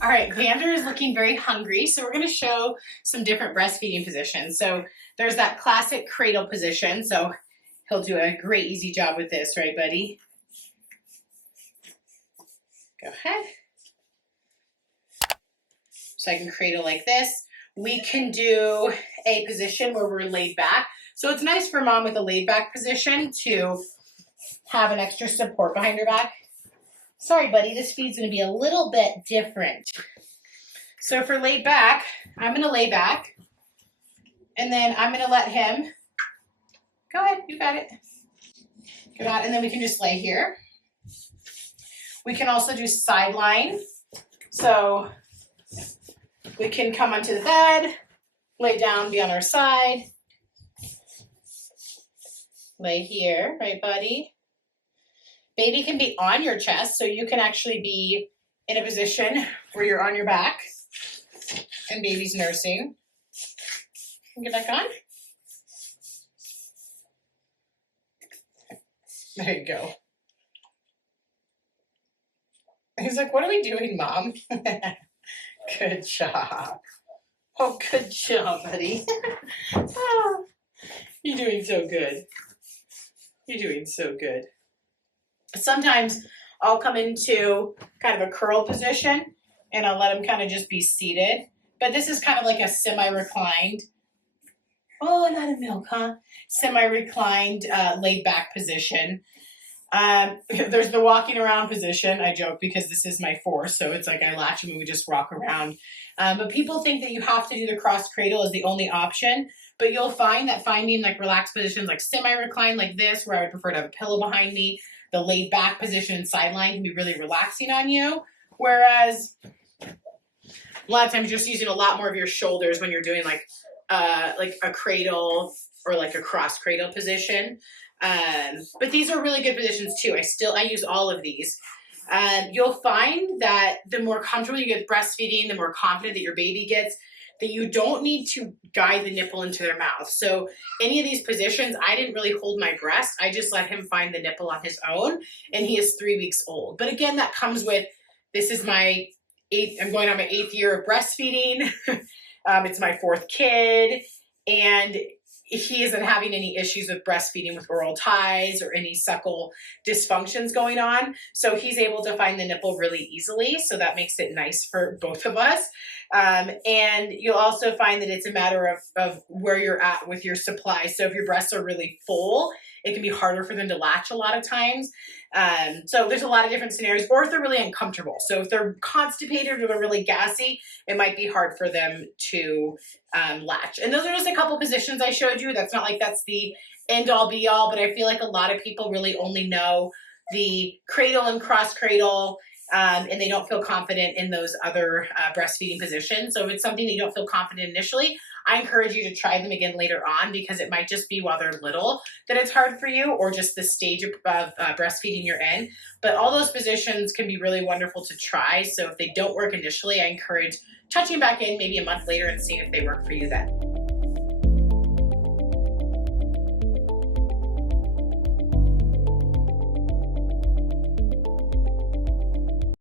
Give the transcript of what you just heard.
All right, Vander is looking very hungry, so we're going to show some different breastfeeding positions. So there's that classic cradle position, so he'll do a great, easy job with this, right, buddy? Go ahead. So I can cradle like this. We can do a position where we're laid back. So it's nice for mom with a laid back position to have an extra support behind her back. Sorry, buddy, this feed's going to be a little bit different. So for laid back, I'm going to lay back, and then I'm going to let him, go ahead, you got it. Go ahead, and then we can just lay here. We can also do sideline. So we can come onto the bed, lay down, be on our side, lay here, right, buddy? Baby can be on your chest, so you can actually be in a position where you're on your back and baby's nursing. Get back on. There you go. He's like, what are we doing, Mom? Good job. Oh, good job, buddy. Oh, you're doing so good. You're doing so good. Sometimes I'll come into kind of a curl position and I'll let him kind of just be seated. But this is kind of like a semi-reclined, oh, not a milk, huh? Semi-reclined, laid back position. There's the walking around position. I joke because this is my fourth, so it's like I latch him and we just walk around. But people think that you have to do the cross cradle as the only option. But you'll find that finding like relaxed positions like semi-reclined like this, where I would prefer to have a pillow behind me, the laid back position and sideline can be really relaxing on you. Whereas a lot of times you're just using a lot more of your shoulders when you're doing like a cradle or like a cross cradle position. But these are really good positions too. I use all of these. You'll find that the more comfortable you get breastfeeding, the more confident that your baby gets, that you don't need to guide the nipple into their mouth. So any of these positions, I didn't really hold my breast. I just let him find the nipple on his own, and he is 3 weeks old. But again, that comes with, this is I'm going on my 8th year of breastfeeding. It's my 4th kid, and he isn't having any issues with breastfeeding with oral ties or any suckle dysfunctions going on. So he's able to find the nipple really easily. So that makes it nice for both of us. And you'll also find that it's a matter of where you're at with your supply. So if your breasts are really full, it can be harder for them to latch a lot of times. So there's a lot of different scenarios, or if they're really uncomfortable. So if they're constipated or they're really gassy, it might be hard for them to latch. And those are just a couple positions I showed you. That's not like that's the end all be all, but I feel like a lot of people really only know the cradle and cross cradle, and they don't feel confident in those other breastfeeding positions. So if it's something that you don't feel confident initially, I encourage you to try them again later on, because it might just be while they're little that it's hard for you, or just the stage of breastfeeding you're in. But all those positions can be really wonderful to try. So if they don't work initially, I encourage touching back in maybe a month later and seeing if they work for you then.